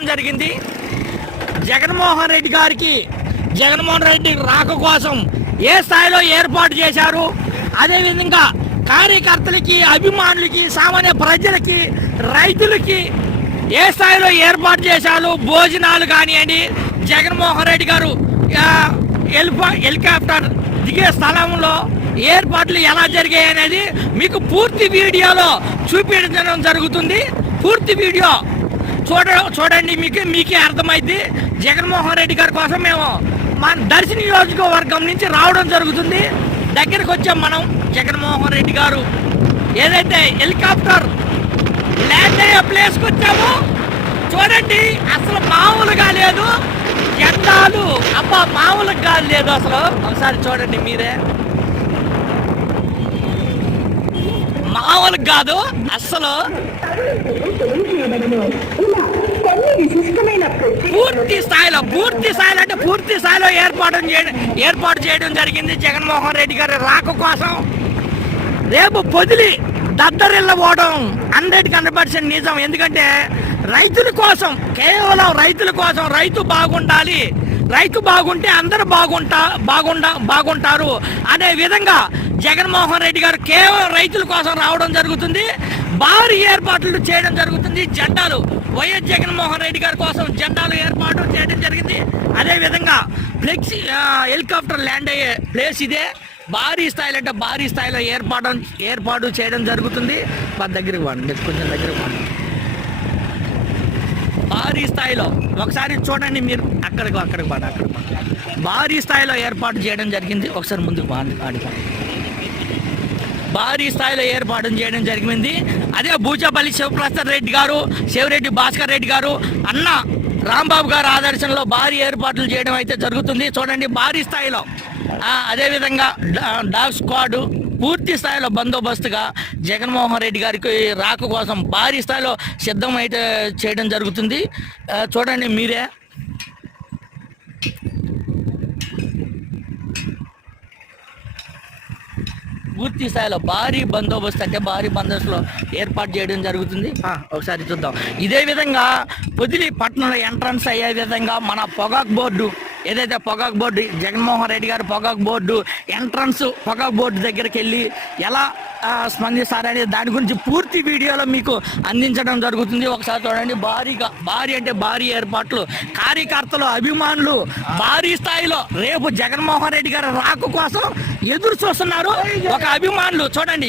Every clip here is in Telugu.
రావడం జరిగింది. జగన్మోహన్ రెడ్డి రాక కోసం ఏ స్థాయిలో ఏర్పాటు చేశారు, అదేవిధంగా కార్యకర్తలకి, అభిమానులకి, సామాన్య ప్రజలకి, రైతులకి ఏ స్థాయిలో ఏర్పాటు చేశారు, భోజనాలు కానివ్వండి, జగన్మోహన్ రెడ్డి గారు హెలికాప్టర్ దిగే స్థలంలో ఏర్పాట్లు ఎలా జరిగాయి అనేది మీకు పూర్తి వీడియోలో చూపించడం జరుగుతుంది. పూర్తి వీడియో చూడండి, మీకే అర్థమైంది. జగన్మోహన్ రెడ్డి గారి కోసం మేము మన దర్శి నియోజకవర్గం నుంచి రావడం జరుగుతుంది. దగ్గరకు వచ్చాం మనం. జగన్మోహన్ రెడ్డి గారు ఏదైతే హెలికాప్టర్ ల్యాండ్ అయ్యే ప్లేస్కి వచ్చామో చూడండి, అసలు మామూలుగా లేదు. జెండాలు అబ్బా మామూలుగా లేదు అసలు. ఒకసారి చూడండి మీరే, మామూలుగా కాదు అసలు. పూర్తి స్థాయిలో ఏర్పాటు చేయడం జరిగింది జగన్మోహన్ రెడ్డి గారి రాక కోసం. రేపు పొదిలి దద్దరిల్లబోవడం 100% నిజం. ఎందుకంటే రైతుల కోసం, కేవలం రైతుల కోసం, రైతు బాగుండాలి, రైతు బాగుంటే అందరూ బాగుంటారు అనే విధంగా జగన్మోహన్ రెడ్డి గారు కేవలం రైతుల కోసం రావడం జరుగుతుంది. భారీ ఏర్పాట్లు చేయడం జరుగుతుంది. జెండాలు వైఎస్ జగన్మోహన్ రెడ్డి గారి కోసం జెండాలు ఏర్పాటు చేయడం జరిగింది. అదేవిధంగా ఫ్లెక్సీ హెలికాప్టర్ ల్యాండ్ అయ్యే ప్లేస్ ఇదే. భారీ స్థాయిలో ఏర్పాటు చేయడం జరుగుతుంది. దగ్గరికి వాడండి, కొంచెం దగ్గరికి వాడండి. భారీ స్థాయిలో ఒకసారి చూడండి మీరు, అక్కడికి భారీ స్థాయిలో ఏర్పాటు చేయడం జరిగింది. ఒకసారి ముందుకు భారీ స్థాయిలో ఏర్పాటు చేయడం జరిగింది. అదే బూచపల్లి శివప్రసాద్ రెడ్డి గారు, శివరెడ్డి భాస్కర్ రెడ్డి గారు, అన్న రాంబాబు గారు ఆదర్శంలో భారీ ఏర్పాట్లు చేయడం అయితే జరుగుతుంది. చూడండి భారీ స్థాయిలో. అదేవిధంగా డాగ్ స్క్వాడ్ పూర్తి స్థాయిలో బందోబస్తుగా జగన్మోహన్ రెడ్డి గారికి రాక కోసం భారీ స్థాయిలో సిద్ధం అయితే చేయడం జరుగుతుంది. చూడండి మీరే. పూర్తి స్థాయిలో భారీ బందోబస్తులో ఏర్పాటు చేయడం జరుగుతుంది. ఒకసారి చూద్దాం. ఇదే విధంగా పొదిలి పట్టణంలో ఎంట్రన్స్ అయ్యే విధంగా మన పొగాకు బోర్డు, ఏదైతే పొగాకు బోర్డు, జగన్మోహన్ రెడ్డి గారు పొగాకు బోర్డు ఎంట్రన్స్, పొగాకు బోర్డు దగ్గరికి వెళ్ళి ఎలా స్పందిస్తారనే దాని గురించి పూర్తి వీడియోలో మీకు అందించడం జరుగుతుంది. ఒకసారి చూడండి. భారీ ఏర్పాట్లు, కార్యకర్తలు, అభిమానులు భారీ స్థాయిలో రేపు జగన్మోహన్ రెడ్డి గారి రాక కోసం ఎదురు చూస్తున్నారు. ఒక అభిమానులు చూడండి,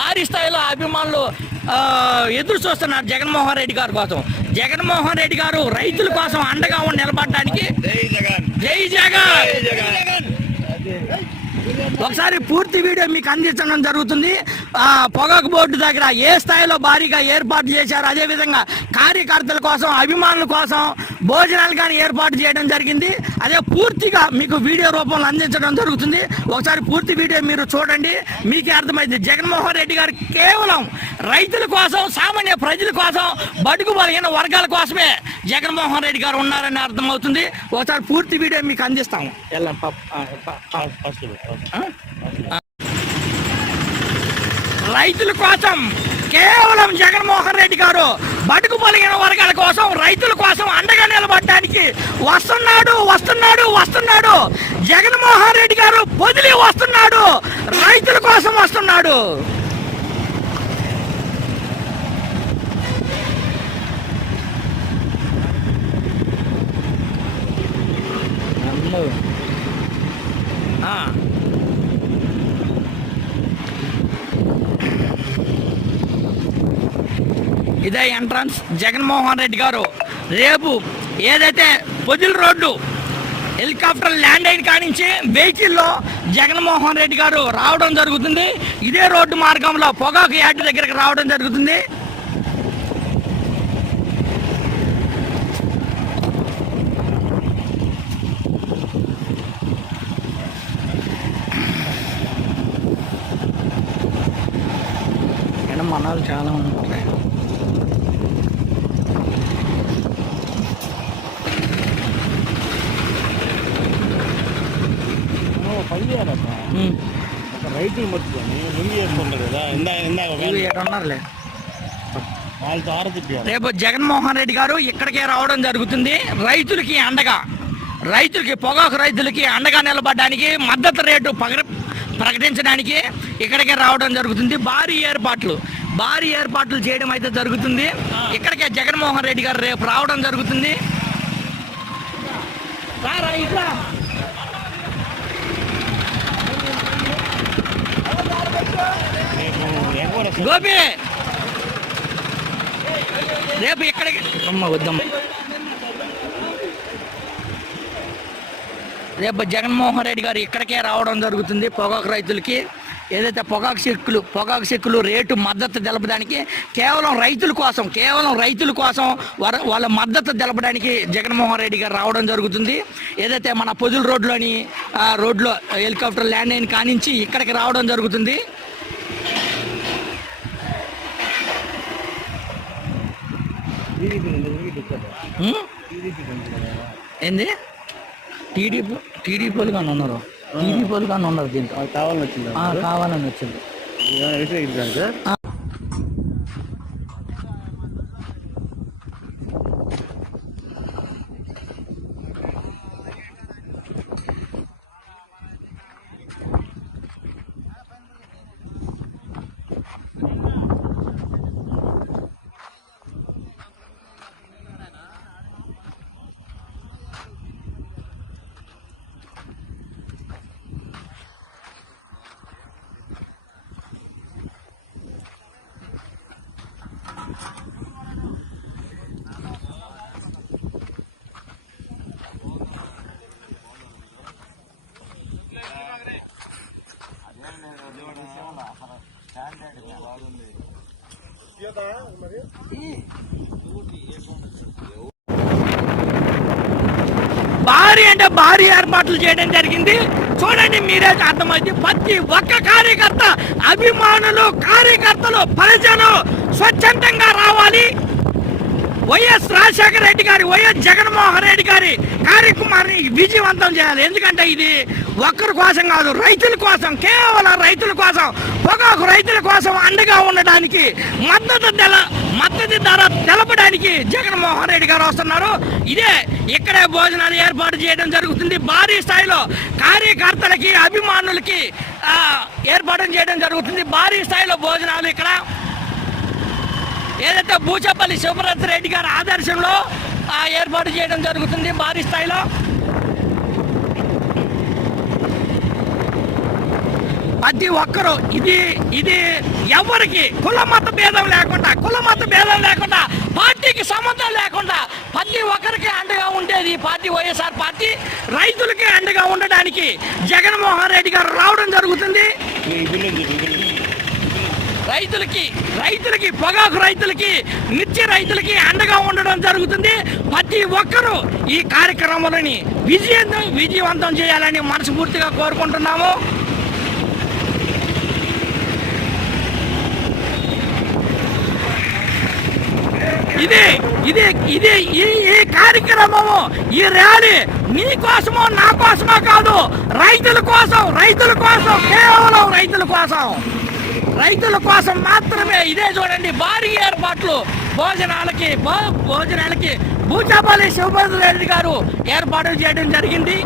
భారీ స్థాయిలో అభిమానులు ఎదురు చూస్తున్నారు జగన్మోహన్ రెడ్డి గారి కోసం. జగన్మోహన్ రెడ్డి గారు రైతుల కోసం అండగా నిలబడడానికి జై జగన్. ఒకసారి పూర్తి వీడియో మీకు అందించడం జరుగుతుంది. పొగాకు బోర్డు దగ్గర ఏ స్థాయిలో భారీగా ఏర్పాటు చేశారు, అదేవిధంగా కార్యకర్తల కోసం, అభిమానుల కోసం భోజనాలు కానీ ఏర్పాటు చేయడం జరిగింది. అదే పూర్తిగా మీకు వీడియో రూపంలో అందించడం జరుగుతుంది. ఒకసారి పూర్తి వీడియో మీరు చూడండి, మీకే అర్థమైంది. జగన్మోహన్ రెడ్డి గారు కేవలం రైతుల కోసం, సామాన్య ప్రజల కోసం, బడుగు బలహీన వర్గాల కోసమే జగన్మోహన్ రెడ్డి గారు ఉన్నారని అర్థమవుతుంది. ఒకసారి పూర్తి వీడియో మీకు అందిస్తాము. రైతుల కోసం కేవలం జగన్మోహన్ రెడ్డి గారు బడుగు బలహీన వర్గాల కోసం, రైతుల కోసం అండగా నిలబడటానికి వస్తున్నాడు. జగన్మోహన్ రెడ్డి గారు పొదిలి వస్తున్నాడు, రైతుల కోసం వస్తున్నాడు. ఇదే ఎంట్రన్స్. జగన్మోహన్ రెడ్డి గారు రేపు ఏదైతే పొదిలి రోడ్డు హెలికాప్టర్ ల్యాండ్ అయిన కానించి వెహికల్లో జగన్మోహన్ రెడ్డి గారు రావడం జరుగుతుంది. ఇదే రోడ్డు మార్గంలో పొగాకు యార్డ్ దగ్గరికి రావడం జరుగుతుంది. మనాలు చాలా ఉంటాయి. రైతులు మొత్తుకొని లుంగి వేసుకుంటారు కదా, ఇందాక ఉన్నారులే. రేపు జగన్మోహన్ రెడ్డి గారు ఇక్కడికే రావడం జరుగుతుంది. రైతులకి అండగా, పొగాకు రైతులకి అండగా నిలబడడానికి, మద్దతు రేటు ప్రకటించడానికి ఇక్కడికే రావడం జరుగుతుంది. భారీ ఏర్పాట్లు చేయడం అయితే జరుగుతుంది. ఇక్కడికే జగన్మోహన్ రెడ్డి గారు రేపు రావడం జరుగుతుంది. గోపి రేపు ఇక్కడికి వద్దాం. రేపు జగన్మోహన్ రెడ్డి గారు ఇక్కడికే రావడం జరుగుతుంది. పొగాకు రైతులకి ఏదైతే పొగాకు చెక్కులు రేటు మద్దతు తెలపడానికి కేవలం రైతుల కోసం వాళ్ళ మద్దతు తెలపడానికి జగన్మోహన్ రెడ్డి గారు రావడం జరుగుతుంది. ఏదైతే మన పొదుల రోడ్లో హెలికాప్టర్ ల్యాండ్ అయిన కానించి ఇక్కడికి రావడం జరుగుతుంది. ఏంది టీడీపీ వాళ్ళు కానీ ఉన్నారు, దీంట్లో కావాలని వచ్చింది. భారీ ఏర్పాట్లు చేయడం జరిగింది. చూడండి, మీరే అర్థమైంది. ప్రతి ఒక్క కార్యకర్త, అభిమానులు, ప్రజలు స్వచ్ఛందంగా రావాలి. వైఎస్ రాజశేఖర రెడ్డి గారి, వైఎస్ జగన్మోహన్ రెడ్డి గారి కార్యక్రమాన్ని విజయవంతం చేయాలి. ఎందుకంటే ఇది ఒక్కరి కోసం కాదు, రైతుల కోసం, కేవలం రైతుల కోసం, పొగాకు రైతుల కోసం అండగా ఉండడానికి, మద్దతు ధర తెలపడానికి జగన్మోహన్ రెడ్డి గారు వస్తున్నారు. ఇక్కడే భోజనాలు ఏర్పాటు చేయడం జరుగుతుంది. భారీ స్థాయిలో కార్యకర్తలకి, అభిమానులకి ఏర్పాటు చేయడం జరుగుతుంది. భారీ స్థాయిలో భోజనాలు ఇక్కడ ఏదైతే బూచపల్లి శివప్రసాద్ రెడ్డి గారి ఆదర్శంలో ఏర్పాటు చేయడం జరుగుతుంది. భారీ స్థాయిలో ప్రతి ఒక్కరూ ఇది ఎవరికి కుల మత భేదం లేకుండా పార్టీకి సంబంధం లేకుండా ప్రతి ఒక్కరికి అండగా ఉండేది పార్టీ, వైఎస్ఆర్ పార్టీ. రైతులకి అండగా ఉండడానికి జగన్మోహన్ రెడ్డి గారు రావడం జరుగుతుంది. రైతులకి పొగాకు రైతులకి, మిర్చి రైతులకి అండగా ఉండడం జరుగుతుంది. ప్రతి ఒక్కరూ ఈ కార్యక్రమాలని విజయవంతం చేయాలని మనస్ఫూర్తిగా కోరుకుంటున్నాము. ఈ కార్యక్రమము, ఈ ర్యాలీ నీ కోసమో నా కోసమో కాదు, రైతుల కోసం, కేవలం రైతుల కోసం మాత్రమే. చూడండి, భారీ ఏర్పాట్లు భోజనాలకి బూచపల్లి శివప్రసాద్ రెడ్డి గారు ఏర్పాటు చేయడం జరిగింది.